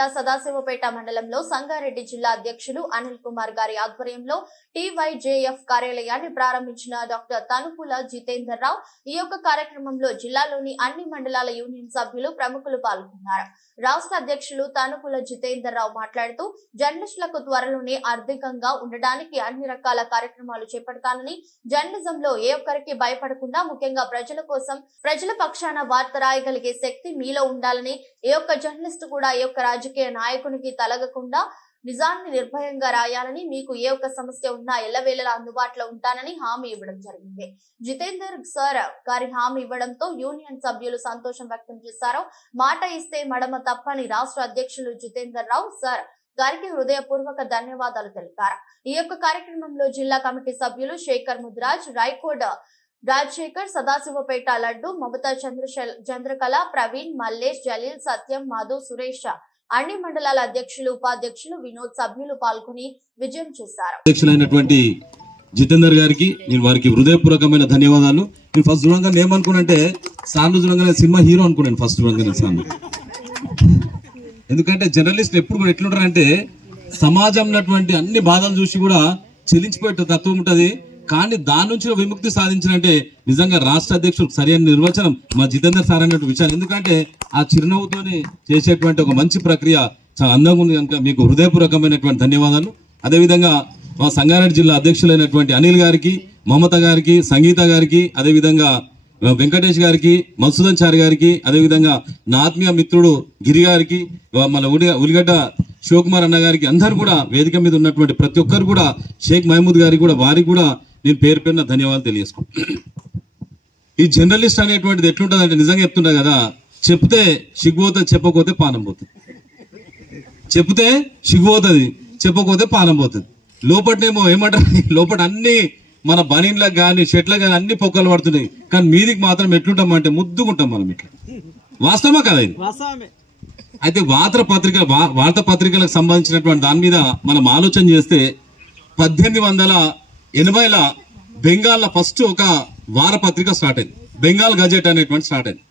జిల్లా సదాశివపేట మండలంలో సంగారెడ్డి జిల్లా అధ్యక్షులు అనిల్ కుమార్ గారి ఆధ్వర్యంలో టీవైజేఎఫ్ కార్యాలయాన్ని ప్రారంభించిన డాక్టర్ తనుపుల జితేందర్ రావు ఈ యొక్క కార్యక్రమంలో జిల్లాలోని అన్ని మండలాల యూనియన్ సభ్యులు ప్రముఖులు పాల్గొన్నారు. రాష్ట్ర అధ్యక్షులు తనుపుల జితేందర్ రావు మాట్లాడుతూ జర్నలిస్టులకు త్వరలోనే ఆర్థికంగా ఉండడానికి అన్ని రకాల కార్యక్రమాలు చేపడతానని జర్నలిజంలో ఏ ఒక్కరికి భయపడకుండా ముఖ్యంగా ప్రజల కోసం ప్రజల పక్షాన వార్త రాయగలిగే శక్తి మీలో ఉండాలని ఏ ఒక్క జర్నలిస్ట్ కూడా ఏ ఒక్క రాజకీయ నాయకునికి తలగకుండా నిజాన్ని నిర్భయంగా రాయాలని మీకు ఏ ఒక్క సమస్య ఉన్నా ఎల్లవేళలా అందుబాటులో ఉంటానని హామీ ఇవ్వడం జరిగింది. జితేందర్ సార్ గారి హామీ ఇవ్వడంతో యూనియన్ సభ్యులు సంతోషం వ్యక్తం చేశారు. మాట ఇస్తే మడమ తప్పని రాష్ట్ర అధ్యక్షులు జితేందర్ రావు సార్ గారికి హృదయపూర్వక ధన్యవాదాలు తెలిపారు. ఈ యొక్క కార్యక్రమంలో జిల్లా కమిటీ సభ్యులు శేఖర్ ముద్రాజ్ రాయ్కోడ్ రాజశేఖర్ సదాశివపేట లడ్డు మమతా చంద్రశ చంద్రకళ ప్రవీణ్ మల్లేష్ జలీల్ సత్యం మధు సురేష్ అన్ని మండలాల అధ్యక్షులు ఉపాధ్యక్షులు వినోద్ సభ్యులు పాల్గొని విజయం చేశారు. అధ్యక్షులైనటువంటి జితేందర్ గారికి నేను వారికి హృదయపూర్వకమైన ధన్యవాదాలు. నేను ఫస్ట్ చూడంగానే ఏమనుకున్నంటే సాను చూడంగానే సినిమా హీరో అనుకున్నాను ఫస్ట్ చూడంగానే సాను ఎందుకంటే జర్నలిస్ట్ ఎప్పుడు కూడా ఎట్లుంటారంటే సమాజం ఉన్నటువంటి అన్ని బాధలు చూసి కూడా చెల్లించిపోయే తత్వం ఉంటుంది. కానీ దాని నుంచి విముక్తి సాధించినంటే నిజంగా రాష్ట్ర అధ్యక్షుడు సరైన నిర్వచనం మా జితేందర్ సార్ అన్నట్టు విషయాలు. ఎందుకంటే ఆ చిరునవ్వుతోనే చేసేటువంటి ఒక మంచి ప్రక్రియ చాలా అందంగా ఉంది కనుక మీకు హృదయపూర్వకమైనటువంటి ధన్యవాదాలు. అదేవిధంగా మా సంగారెడ్డి జిల్లా అధ్యక్షులైనటువంటి అనిల్ గారికి మమత గారికి సంగీత గారికి అదేవిధంగా వెంకటేష్ గారికి మధుసూదన్ చారి గారికి అదేవిధంగా నా ఆత్మీయ మిత్రుడు గిరి గారికి మన ఉడి ఉలిగడ్డ శివకుమార్ అన్న గారికి అందరు కూడా వేదిక మీద ఉన్నటువంటి ప్రతి ఒక్కరు కూడా షేక్ మహమూద్ గారికి కూడా వారికి కూడా నేను పేరు పేరున ధన్యవాదాలు తెలియజేసుకుంటాను ఈ జర్నలిస్ట్ అనేటువంటిది ఎట్లుంటుంది అంటే నిజంగా చెప్తున్నా కదా చెప్తే సిగ్గుపోతుంది చెప్పకపోతే పానం పోతుంది. చెప్తే సిగ్గుపోతుంది చెప్పకపోతే పానం పోతుంది. లోపటనేమో ఏమంటారు లోపల అన్ని మన బనీన్లకు కానీ షెట్లకు కానీ అన్ని పొక్కలు పడుతున్నాయి. కానీ మీదికి మాత్రం ఎట్లుంటాం అంటే ముద్దుకుంటాం మనం ఇట్లా. వాస్తవమా కదా ఇది? వాస్తవమే. అయితే వార్తా పత్రిక వార్తా పత్రికలకు సంబంధించినటువంటి దాని మీద మనం ఆలోచన చేస్తే పద్దెనిమిది వందల ఎనభైల బెంగాల్లో ఫస్ట్ ఒక వారపత్రిక స్టార్ట్ అయింది. బెంగాల్ గజెట్ అనేటువంటి స్టార్ట్ అయింది.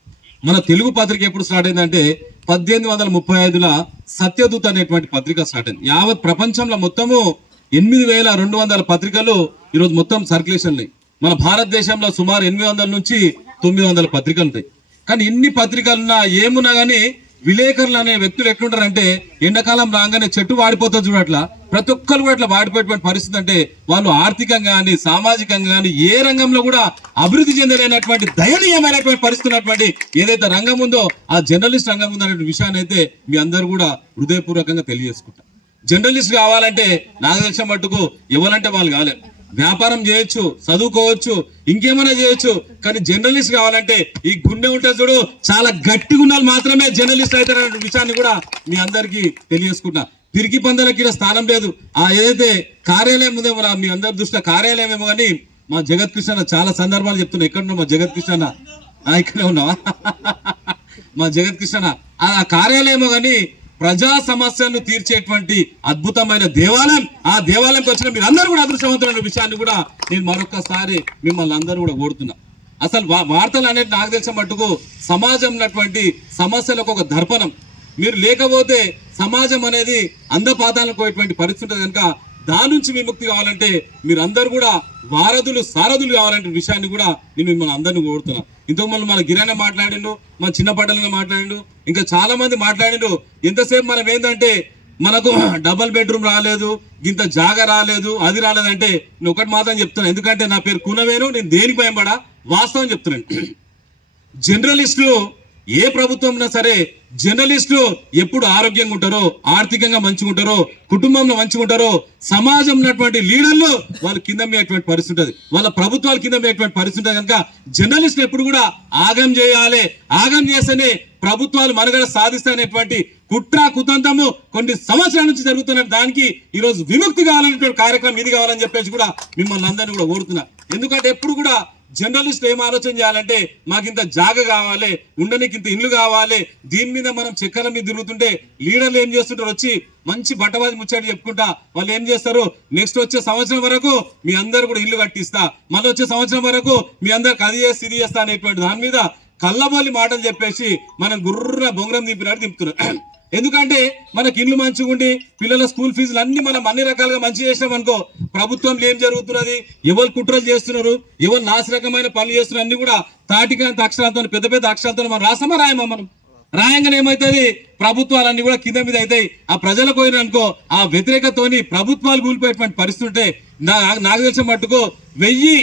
మన తెలుగు పత్రిక ఎప్పుడు స్టార్ట్ అయిందంటే పద్దెనిమిది వందల ముప్పై ఐదుల సత్యదూత్ అనేటువంటి పత్రిక స్టార్ట్ అయింది. యావత్ ప్రపంచంలో మొత్తము ఎనిమిది వేల రెండు వందల పత్రికలు ఈరోజు మొత్తం సర్క్యులేషన్ మన భారతదేశంలో సుమారు ఎనిమిది వందల నుంచి తొమ్మిది వందల పత్రికలు ఉంటాయి. కానీ ఇన్ని పత్రికలున్నా ఏమున్నా కానీ విలేకరులు అనే వ్యక్తులు ఎట్లుంటారంటే ఎండాకాలం రాగానే చెట్టు వాడిపోతుంది చూడట్లా ప్రతి ఒక్కరు కూడా అట్లా వాడిపోయేటువంటి పరిస్థితి అంటే వాళ్ళు ఆర్థికంగా కానీ సామాజికంగా కానీ ఏ రంగంలో కూడా అభివృద్ధి చెందలేనటువంటి దయనీయమైనటువంటి పరిస్థితి ఉన్నటువంటి ఏదైతే రంగం ఉందో ఆ జర్నలిస్ట్ రంగం ఉందనే విషయాన్ని అయితే మీ అందరూ కూడా హృదయపూర్వకంగా తెలియజేసుకుంటారు జర్నలిస్ట్ కావాలంటే నాకు తెలిసిన మట్టుకు ఎవరంటే వాళ్ళు కాలేదు వ్యాపారం చేయొచ్చు చదువుకోవచ్చు ఇంకేమైనా చేయొచ్చు కానీ జర్నలిస్ట్ కావాలంటే ఈ గుండె ఉంటే చూడు చాలా గట్టిగా ఉన్న మాత్రమే జర్నలిస్ట్ అవుతారనే విషయాన్ని కూడా మీ అందరికీ తెలియజేసుకుంటా. పిరికి పందలకి స్థానం లేదు. ఆ ఏదైతే కార్యాలయం ఉందేమో మీ అందరి దృష్టిలో కార్యాలయం ఏమో కానీ మా జగత్ కృష్ణ చాలా సందర్భాలు చెప్తున్నా. ఎక్కడ మా జగత్ కృష్ణ ఇక్కడే ఉన్నావా? మా జగత్ కృష్ణ ఆ కార్యాలయమో కానీ ప్రజా సమస్యలను తీర్చేటువంటి అద్భుతమైన దేవాలయం. ఆ దేవాలయంకి వచ్చిన మీరు అందరూ కూడా అదృష్టవంతులైన విషయాన్ని కూడా నేను మరొకసారి మిమ్మల్ని అందరూ కూడా కోరుతున్నా. అసలు వార్తలు అనేది నాకు తెలిసిన మట్టుకు సమాజం ఉన్నటువంటి సమస్యలకు ఒక దర్పణం. మీరు లేకపోతే సమాజం అనేది అందపాతాలకు పోయేటువంటి పరిస్థితి ఉంటుంది కనుక దాని నుంచి విముక్తి కావాలంటే మీరు కూడా వారధులు సారథులు కావాలంటే విషయాన్ని కూడా నేను మిమ్మల్ని అందరిని కోరుతున్నా. ఇంతకు మళ్ళీ మన గిరాన మాట్లాడిండు మన చిన్నపడ్డలను మాట్లాడిండు ఇంకా చాలా మంది మాట్లాడిండు. ఎంతసేపు మనం ఏంటంటే మనకు డబల్ బెడ్రూమ్ రాలేదు ఇంత జాగా రాలేదు అది రాలేదంటే నేను ఒకటి మాత్రం చెప్తున్నా. ఎందుకంటే నా పేరు కునవేను నేను దేనికి భయపడా? వాస్తవం చెప్తున్నాను. జర్నలిస్టులు ఏ ప్రభుత్వం సరే జర్నలిస్టులు ఎప్పుడు ఆరోగ్యంగా ఉంటారో ఆర్థికంగా మంచిగా ఉంటారో కుటుంబంలో మంచిగా ఉంటారో సమాజం ఉన్నటువంటి లీడర్లు వాళ్ళు కింద మీటువంటి పరిస్థితి ఉంటుంది. వాళ్ళ ప్రభుత్వాలు కింద మీటువంటి పరిస్థితి ఉంటుంది. కనుక జర్నలిస్టులు ఎప్పుడు కూడా ఆగం చేయాలి. ఆగం చేస్తేనే ప్రభుత్వాలు మనుగడ సాధిస్తాయనేటువంటి కుట్ర కుతంత్రము కొన్ని సంవత్సరాల నుంచి జరుగుతున్న దానికి ఈరోజు విముక్తి కావాలనేటువంటి కార్యక్రమం ఇది కావాలని చెప్పేసి కూడా మిమ్మల్ని అందరినీ కూడా కోరుతున్నా. ఎందుకంటే ఎప్పుడు కూడా జర్నలిస్ట్ ఏం ఆలోచన చేయాలంటే మాకు ఇంత జాగ కావాలి ఉండనికి ఇంత ఇల్లు కావాలి దీని మీద మనం చక్కెర మీద తిరుగుతుంటే లీడర్లు ఏం చేస్తుంటారు? వచ్చి మంచి బట్టబాజి ముచ్చట చెప్పుకుంటా వాళ్ళు ఏం చేస్తారు? నెక్స్ట్ వచ్చే సంవత్సరం వరకు మీ అందరు కూడా ఇల్లు కట్టిస్తా మళ్ళీ వచ్చే సంవత్సరం వరకు మీ అందరికి అది చేసి ఇది చేస్తా అనేటువంటి దాని మీద కళ్ళబోలి మాటలు చెప్పేసి మనం గుర్ర బొంగరం దింపినట్టు దింపుతున్నారు. ఎందుకంటే మనకి ఇల్లు మంచిగా ఉండి పిల్లల స్కూల్ ఫీజులు అన్ని మనం అన్ని రకాలుగా మంచి చేసినాం అనుకో ప్రభుత్వంలో ఏం జరుగుతున్నది? ఎవరు కుట్రలు చేస్తున్నారు? ఎవరు నాశరకమైన పనులు చేస్తున్నారు? అన్ని కూడా తాటికాంత అక్షరాలతో పెద్ద పెద్ద అక్షరాలతో మనం రాసమా రాయమా మనం? రాయంగానే ఏమవుతుంది ప్రభుత్వాలన్నీ కూడా కింద మీద అవుతాయి ఆ ప్రజలకు పోయిన అనుకో ఆ వ్యతిరేకతోని ప్రభుత్వాలు కూలిపోయేటువంటి పరిస్థితి ఉంటే నా నాకు తెలిసిన మట్టుకు వెయ్యి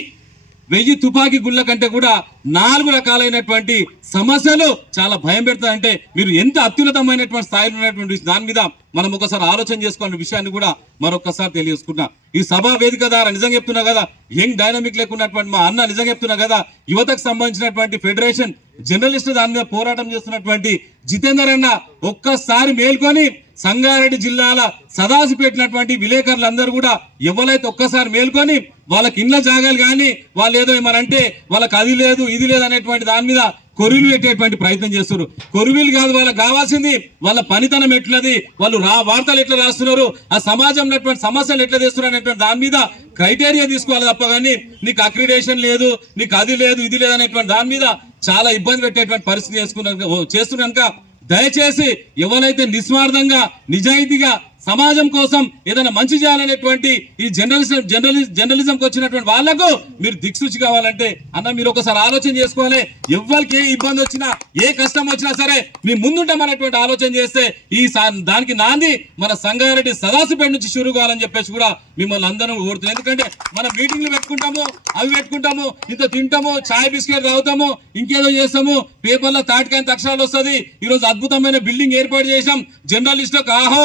వెయ్యి తుపాకీ గుళ్ళ కంటే కూడా నాలుగు రకాలైనటువంటి సమస్యలు చాలా భయం పెడతాయంటే మీరు ఎంత అత్యున్నతమైనటువంటి స్థాయిలో ఉన్నటువంటి దాని మీద మనం ఒకసారి ఆలోచన చేసుకోవాలనే విషయాన్ని కూడా మరొకసారి తెలియజేసుకున్నా ఈ సభా వేదిక ద్వారా నిజంగా చెప్తున్నా కదా యంగ్ డైనమిక్ లేకున్నటువంటి మా అన్న నిజంగా చెప్తున్నా కదా యువతకు సంబంధించినటువంటి ఫెడరేషన్ జర్నలిస్ట్ దాని మీద పోరాటం చేస్తున్నటువంటి జితేందర్ అన్న ఒక్కసారి మేల్కొని సంగారెడ్డి జిల్లాల సదాసి పెట్టినటువంటి విలేకరులందరూ కూడా ఎవరైతే ఒక్కసారి మేల్కొని వాళ్ళకి ఇండ్ల జాగాలు కానీ వాళ్ళు ఏదో ఏమనంటే వాళ్ళకి అది లేదు ఇది లేదనేటువంటి దాని మీద కొరువులు పెట్టేటువంటి ప్రయత్నం చేస్తున్నారు. కొరువులు కాదు వాళ్ళకి కావాల్సింది వాళ్ళ పనితనం ఎట్లది వాళ్ళు రా వార్తలు ఎట్లా రాస్తున్నారు ఆ సమాజంలో ఉన్నటువంటి సమస్యలు ఎట్లా చేస్తున్నారు అనేటువంటి దాని మీద క్రైటీరియా తీసుకోవాలి తప్ప కానీ నీకు అక్రిడేషన్ లేదు నీకు అది లేదు ఇది లేదు అనేటువంటి దాని మీద చాలా ఇబ్బంది పెట్టేటువంటి పరిస్థితి చేసుకున్న చేస్తున్నాక దయచేసి ఎవరైతే నిస్వార్థంగా నిజాయితీగా సమాజం కోసం ఏదైనా మంచి చేయాలనేటువంటి ఈ జర్నలిజం జర్నలిజం జర్నలిజంకి వచ్చినటువంటి వాళ్ళకు మీరు దిక్సూచి కావాలంటే అన్న మీరు ఒకసారి ఆలోచన చేసుకోవాలి. ఎవరికి ఏ ఇబ్బంది వచ్చినా ఏ కష్టం వచ్చినా సరే మీ ముందుంటామనేటువంటి ఆలోచన చేస్తే ఈ దానికి నాంది మన సంగారెడ్డి సదాసిపేట నుంచి షురు కావాలని చెప్పేసి కూడా మిమ్మల్ని అందరం కోరుతున్నాం. ఎందుకంటే మనం మీటింగ్లు పెట్టుకుంటాము అవి పెట్టుకుంటాము ఇంత తింటాము చాయ్ బిస్కెట్ తాగుతాము ఇంకేదో చేస్తాము పేపర్లో తాటికాయంత అక్షరాలు వస్తుంది. ఈ రోజు అద్భుతమైన బిల్డింగ్ ఏర్పాటు చేశాం. జర్నలిస్టులకు ఆహో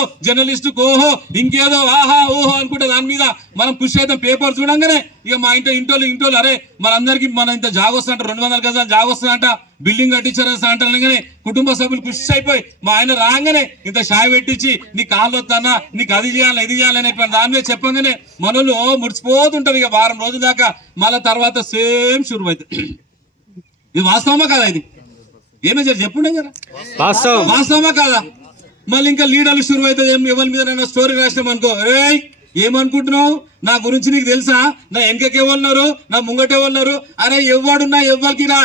జర్నలిస్టుకు ఓహో ఇంకేదో ఆహా ఓహో అనుకుంటే దాని మీద మనం పుష్ అవుతాం పేపర్ చూడంగానే ఇక మా ఇంట్లో ఇంటోళ్ళు ఇంటోళ్ళు అరే మనందరికి మన ఇంత జాగ వస్తుందంట రెండు వందల గజాలు జాగ వస్తుందంట బిల్డింగ్ కట్టించారు అంట కుటుంబ సభ్యులు కృషి అయిపోయి మా ఆయన రాగానే ఇంత షాయ్ పెట్టించి నీ కాళ్ళు వస్తానా నీకు అది చేయాలి ఇది చేయాలి అనేటువంటి దాని మీద చెప్పగానే మనోళ్ళు ముడిచిపోతుంటారు ఇక వారం రోజుల దాకా. మళ్ళీ తర్వాత సేమ్ షురు అవుతుంది ఇది వాస్తవమా కదా ఇది? ఏమే చెప్పుండే కదా. వాస్తవం. వాస్తవమా కాదా? మళ్ళీ ఇంకా లీడర్లు షురు అవుతుంది. ఏం ఎవరి మీద స్టోరీ రాసినాం అనుకో. రేయ్ ఏమనుకుంటున్నావు? నా గురించి నీకు తెలుసా? నా వెనకకి ఎవరున్నారు నా ముంగట ఎవరున్నారు అరే ఎవడున్నా ఎవరికి నా